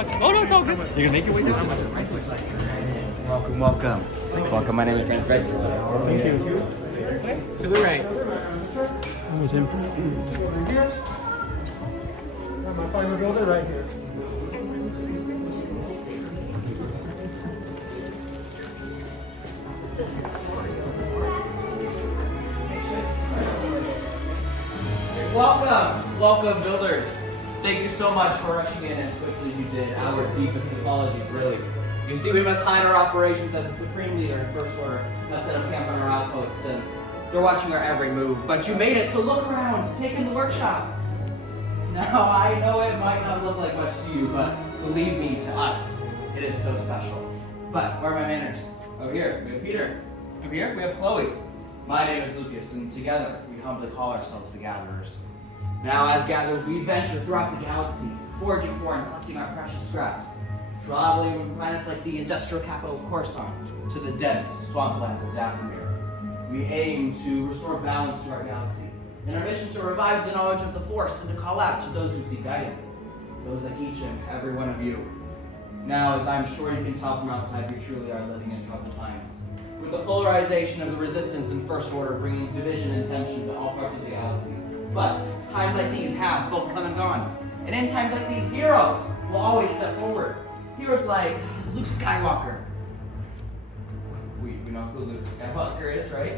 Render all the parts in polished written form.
Oh no, it's all good. You're gonna make your way down. Right this way. Welcome, welcome. Welcome, my name is Frank. Right this way. Thank you. To the right. Oh, Tim. My final builder right here. Welcome builders. Thank you so much for rushing in as quickly as you did. Our deepest apologies, really. You see, we must hide our operations as a supreme leader in First Order. Must set up camp on our outpost, and they're watching our every move. But you made it, so look around. Take in the workshop. Now, I know it might not look like much to you, but believe me, to us, it is so special. But where are my manners? Over here, we have Peter. Over here, we have Chloe. My name is Lucas, and together, we humbly call ourselves the Gatherers. Now, as gatherers, we venture throughout the galaxy, foraging for and collecting our precious scraps, traveling from planets like the industrial capital of Coruscant to the dense swamplands of Dathomir. We aim to restore balance to our galaxy, in our mission to revive the knowledge of the Force and to call out to those who seek guidance, those like each and every one of you. Now, as I'm sure you can tell from outside, we truly are living in troubled times, with the polarization of the Resistance and First Order bringing division and tension to all parts of the galaxy. But times like these have both come and gone. And in times like these, heroes will always step forward. Heroes like Luke Skywalker. We know who Luke Skywalker is, right?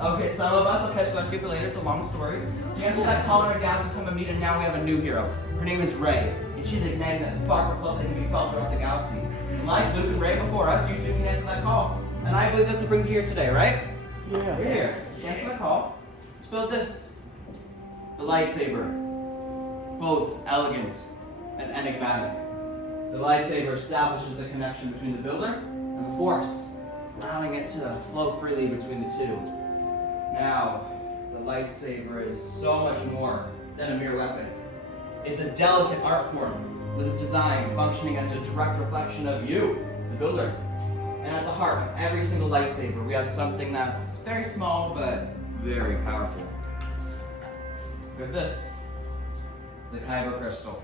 Okay, some of us will catch that super later. It's a long story. You answer that call in our galaxy, come and meet, and now we have a new hero. Her name is Rey, and she's igniting that spark of love that can be felt throughout the galaxy. And like Luke and Rey before us, you two can answer that call. And I believe that's what brings you here today, right? Yeah. You're here. Answer that call. Let's build this. The lightsaber, both elegant and enigmatic. The lightsaber establishes the connection between the builder and the Force, allowing it to flow freely between the two. Now, the lightsaber is so much more than a mere weapon. It's a delicate art form with its design functioning as a direct reflection of you, the builder. And at the heart of every single lightsaber, we have something that's very small but very powerful. We have this, the kyber crystal.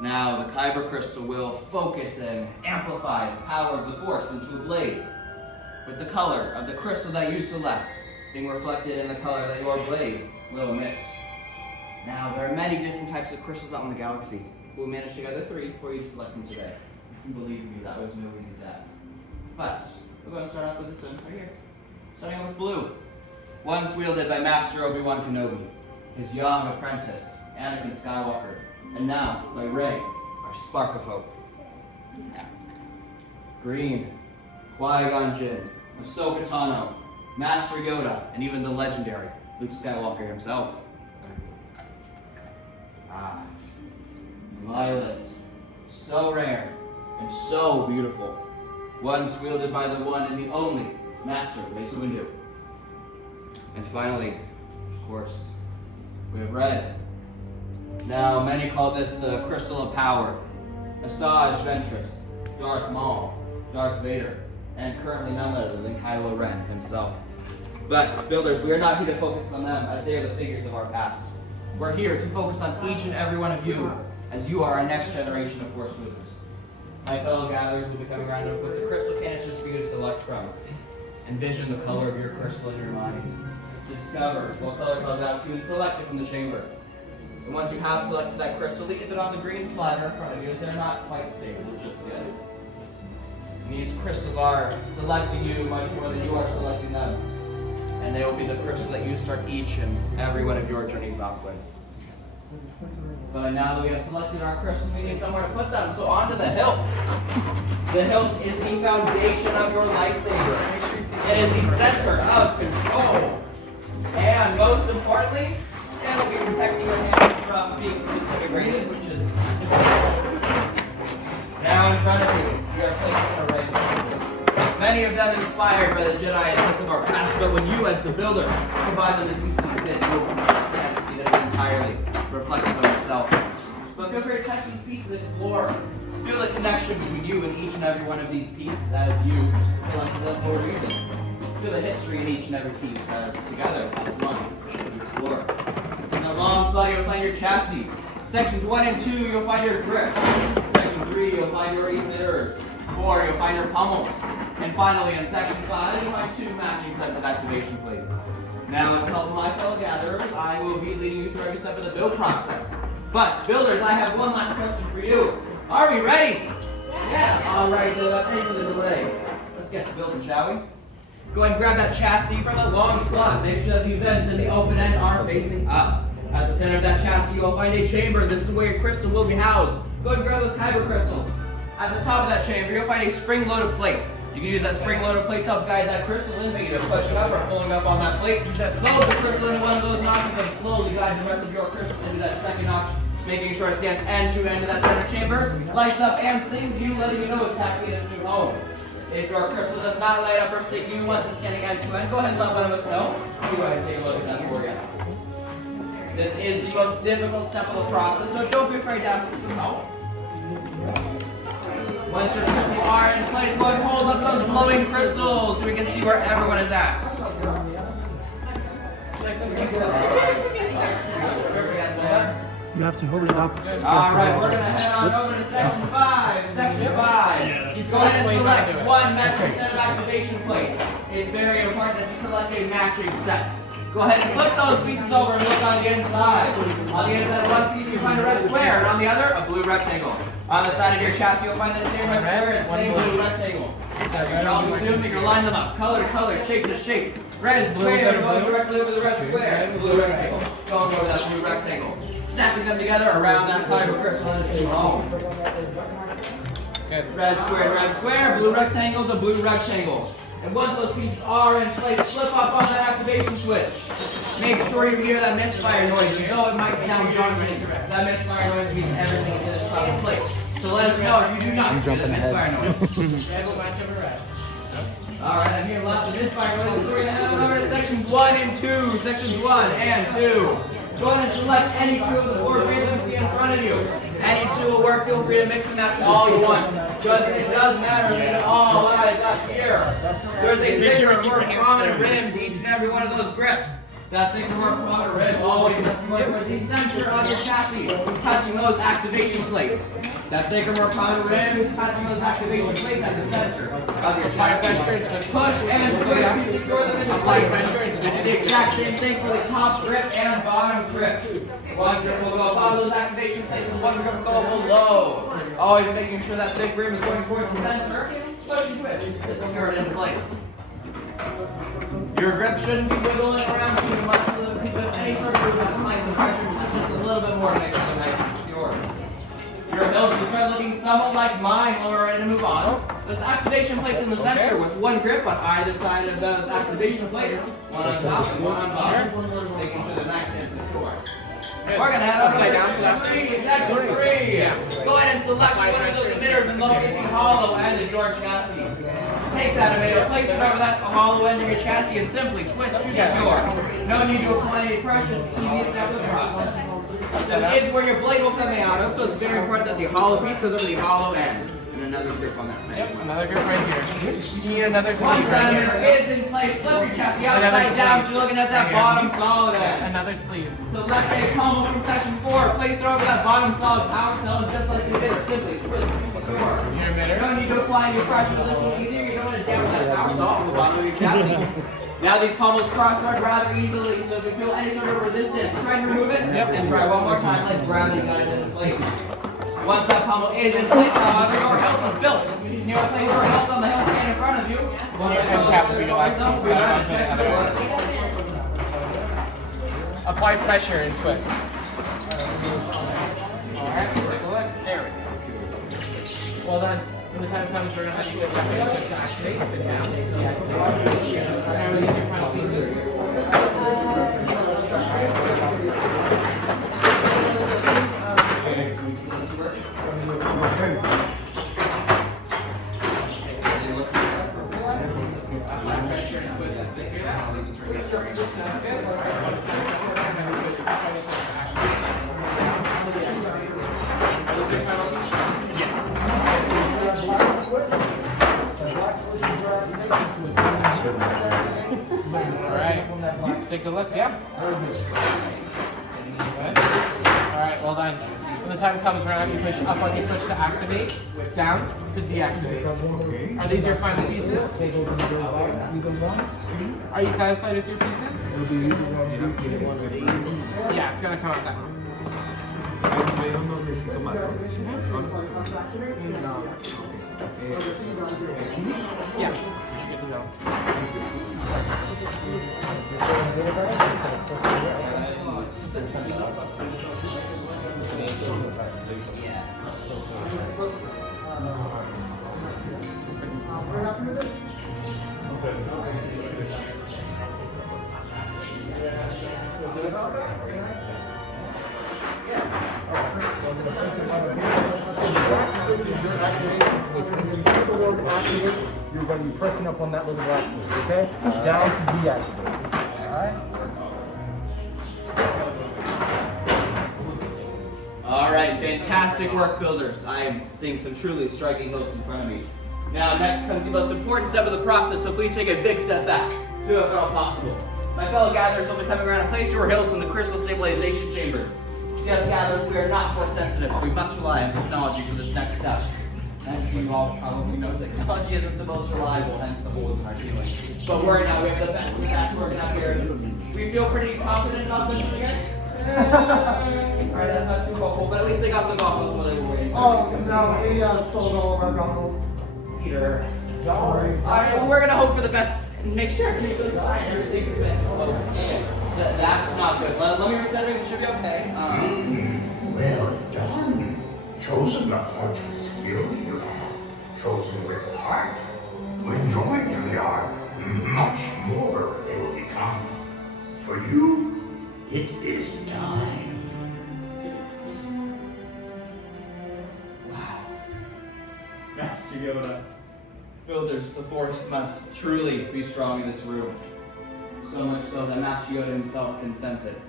Now, the kyber crystal will focus and amplify the power of the Force into a blade, with the color of the crystal that you select being reflected in the color that your blade will emit. Now, there are many different types of crystals out in the galaxy. We'll manage to gather 3 for you to select from today. You can believe me, that was no easy task. But we're going to start off with this one right here. Starting out with blue. Once wielded by Master Obi-Wan Kenobi, his young apprentice, Anakin Skywalker, and now by Rey, our spark of hope. Green, Qui-Gon Jinn, Ahsoka Tano, Master Yoda, and even the legendary Luke Skywalker himself. Violet, so rare and so beautiful. Once wielded by the one and the only Master Mace Windu. And finally, of course, we have red. Now, many call this the Crystal of Power. Asajj Ventress, Darth Maul, Darth Vader, and currently none other than Kylo Ren himself. But, builders, we are not here to focus on them as they are the figures of our past. We're here to focus on each and every one of you, as you are our next generation of Force movers. My fellow gatherers will be coming around with the crystal canisters for you to select from. Envision the color of your crystal in your mind. Discover what color calls out to you and select it from the chamber. And once you have selected that crystal, leave it on the green platter in front of you as they're not quite stable just yet. And these crystals are selecting you much more than you are selecting them. And they will be the crystal that you start each and every one of your journeys off with. But now that we have selected our crystals, we need somewhere to put them. So onto the hilt. The hilt is the foundation of your lightsaber. It is the center of control. And most importantly, it will be protecting your hands from being disintegrated, which is important. Now in front of you, we are placing an array of crystals. Many of them inspired by the Jedi and Sith of our past, but when you, as the builder, combine them as you see fit, you will see that it's entirely reflective of yourself. But feel free to touch these pieces, explore. Feel the connection between you and each and every one of these pieces as you select them for a reason. Feel the history in each and every piece as together, as one, you explore. In the long slide, you'll find your chassis. Sections 1 and 2, you'll find your grips. Section 3, you'll find your emitters. 4, you'll find your pummels. And finally, in section 5, you'll find 2 matching sets of activation plates. Now, with the help of my fellow gatherers, I will be leading you through every step of the build process. But, builders, I have one last question for you. Are we ready? Yes! All right, without any further delay, let's get to building, shall we? Go ahead and grab that chassis from the long slot. Make sure that the vents and the open end are facing up. At the center of that chassis, you'll find a chamber. This is where your crystal will be housed. Go ahead and grab those kyber crystals. At the top of that chamber, you'll find a spring-loaded plate. You can use that spring-loaded plate to help guide that crystal in by either pushing up or pulling up on that plate. Load the crystal into one of those notches and slowly guide the rest of your crystal into that second notch, making sure it stands end to end of that center chamber, lights up and sings you, letting you know it's happy in its new home. If your crystal does not light up or sing you once it's standing end to end, go ahead and let one of us know. Go ahead and take a look at that for you. This is the most difficult step of the process, so don't be afraid to ask for some help. Once your crystals are in place, go ahead and hold up those glowing crystals so we can see where everyone is at. You have to hold it up. Alright, we're going to head on over to section 5. Section 5. Go ahead and select one matching set of activation plates. It's very important that you select a matching set. Go ahead and flip those pieces over and look on the inside. On the inside of one piece, you find a red square, and on the other, a blue rectangle. On the side of your chassis, you'll find the same red square and same blue rectangle. I'll assume that you line them up, color to color, shape to shape. Red square, going directly over the red square. Blue rectangle, going over that blue rectangle. Snapping them together around that kyber crystal in its new home. Red square, blue rectangle to blue rectangle. And once those pieces are in place, flip up on that activation switch. Make sure you hear that misfire noise. You know it might sound daunting. That misfire noise means everything is in its proper place. So let us know if you do not hear that misfire noise. Alright, I'm hearing lots of misfire noises. So we're going to head over to sections 1 and 2. Sections 1 and 2. Go ahead and select any 2 of the 4 grids you see in front of you. Any 2 will work. Feel free to mix and match all you want. But it does matter if it all lies up here. There's a thicker, more prominent rim to each and every one of those grips. That thicker, more prominent rim always has to work towards the center of your chassis, touching those activation plates. That thicker, more prominent rim touching those activation plates at the center of your chassis. Push and twist to secure them into place. It's the exact same thing for the top grip and bottom grip. One grip will go above those activation plates and one grip will go below. Always making sure that thick rim is going towards the center. Push and twist to secure it into place. Your grip shouldn't be wiggling around too much with any sort of movement. Apply some pressure just a little bit more to make sure they're nice and secure. Your build should start looking somewhat like mine when we're ready to move on. There's activation plates in the center with one grip on either side of those activation plates. One on top and one on bottom. Making sure they're nice and secure. We're going to head over to section 3. Go ahead and select one of those emitters and locate the hollow end of your chassis. Take that emitter, place it over that hollow end of your chassis and simply twist to secure. No need to apply any pressure, it's the easiest step of the process. This is where your blade will come out of, so it's very important that the hollow piece goes over the hollow end. And another grip on that side. Yep, another grip right here. You need another sleeve Once that right here. emitter is in place, flip your chassis outside down, so you're looking at that bottom solid end. Another sleeve. Select a pommel from section 4, place it over that bottom solid power cell, and just like the emitter, simply twist to secure. Your emitter. You don't need to apply any pressure to this one either. You don't want to damage that power cell off the bottom of your chassis. Now these pommels cross-guard rather easily, so if you feel any sort of resistance, try and remove it, and try one more time like gravity got it into place. Once that pommel is in place, however, your hilt is built. You will place your hilt on the hilt stand in front of you. Apply pressure and twist. Alright, let's take a look. There we go. Well done. When the time comes, we're going to have you get back in to activate the down. Now release your final pieces. Alright, let's take a look, yeah. Good. Alright, well done. time comes, we're gonna have you push up on your switch to activate, down to deactivate. Are these your final pieces? Are you satisfied with your pieces? Yeah, it's gonna come out that way. Yeah, good to go. You're going to be pressing up on that little black switch, okay? Down to deactivate. Alright, fantastic work, builders. I am seeing some truly striking hilts in front of me. Now, next comes the most important step of the process, so please take a big step back. Do it if at all possible. My fellow gatherers will be coming around and place your hilts in the crystal stabilization chambers. See, as gatherers, we are not force sensitive, so we must rely on technology for this next step. As you all probably know, technology isn't the most reliable, hence the holes in our ceiling. But worry not, we have the best and best working out here. We feel pretty confident about this, you guys? Alright, that's not too hopeful, but at least they got the goggles while they were waiting. Oh, no, we sold all of our goggles. Peter. Sorry. Alright, well, we're gonna hope for the best and make sure everything goes fine. Everything is good. That's not good. Let me reset everything. It should be okay. Well done. Chosen not much with skill you have. Chosen with heart. When joined to the art, much more they will become. For you, it is time. Wow. Master Yoda. Builders, the force must truly be strong in this room. So much so that Master Yoda himself can sense it.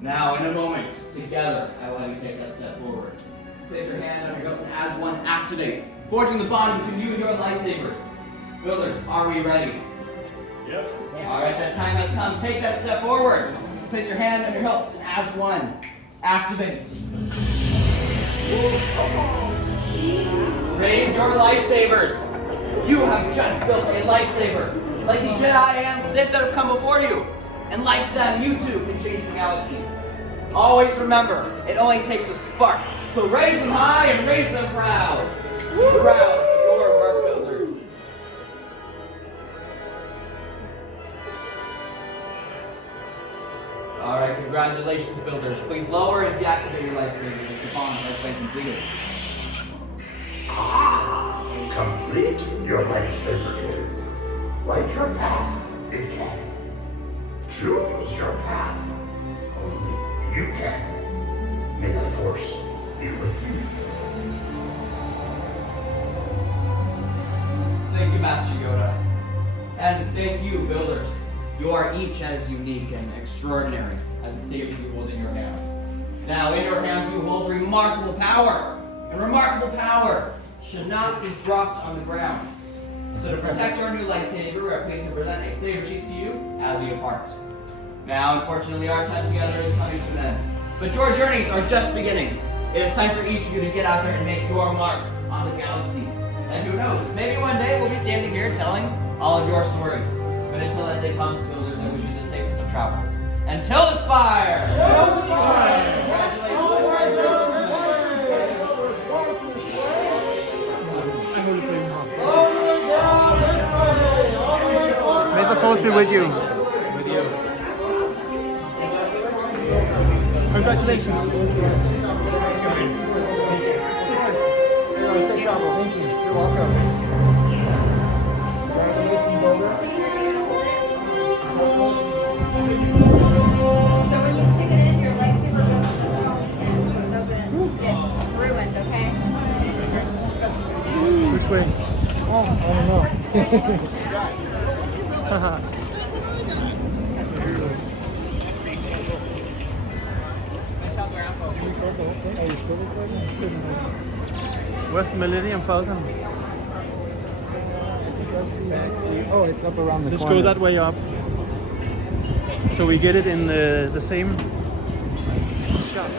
Now, in a moment, together, I will have you take that step forward. Place your hand on your belt and as one, activate, forging the bond between you and your lightsabers. Builders, are we ready? Yep. Alright, that time has come. Take that step forward. Place your hand on your hilt and as one, activate. Raise your lightsabers. You have just built a lightsaber, like the Jedi and Sith that have come before you. And like them, you too can change the galaxy. Always remember, it only takes a spark. So raise them high and raise them proud. Proud of your work, builders. Alright, congratulations, builders. Please lower and deactivate your lightsabers as the bond has been completed. Complete your lightsaber is. Light your path, it can. Choose your path. Only you can. May the Force be with you. Thank you, Master Yoda. And thank you, builders. You are each as unique and extraordinary as the saber you hold in your hands. Now, in your hands you hold remarkable power. And remarkable power should not be dropped on the ground. So to protect our new lightsaber, we are pleased to present a saber sheath to you as we depart. Now, unfortunately, our time together is coming to an end. But your journeys are just beginning. It is time for each of you to get out there and make your mark on the galaxy. And who knows, maybe one day we'll be standing here telling all of your stories. But until that day comes, builders, I wish you the safest of travels. Until the spire! May the force be with you. With you. Congratulations. Thank you. You're welcome. So when you stick it in, your lightsaber goes in the stone again, so it doesn't get ruined, okay? Which way? Oh, I don't know. Where's the Millennium Falcon? Oh, it's up around the Let's corner. go that way up. So we get it in the same shot.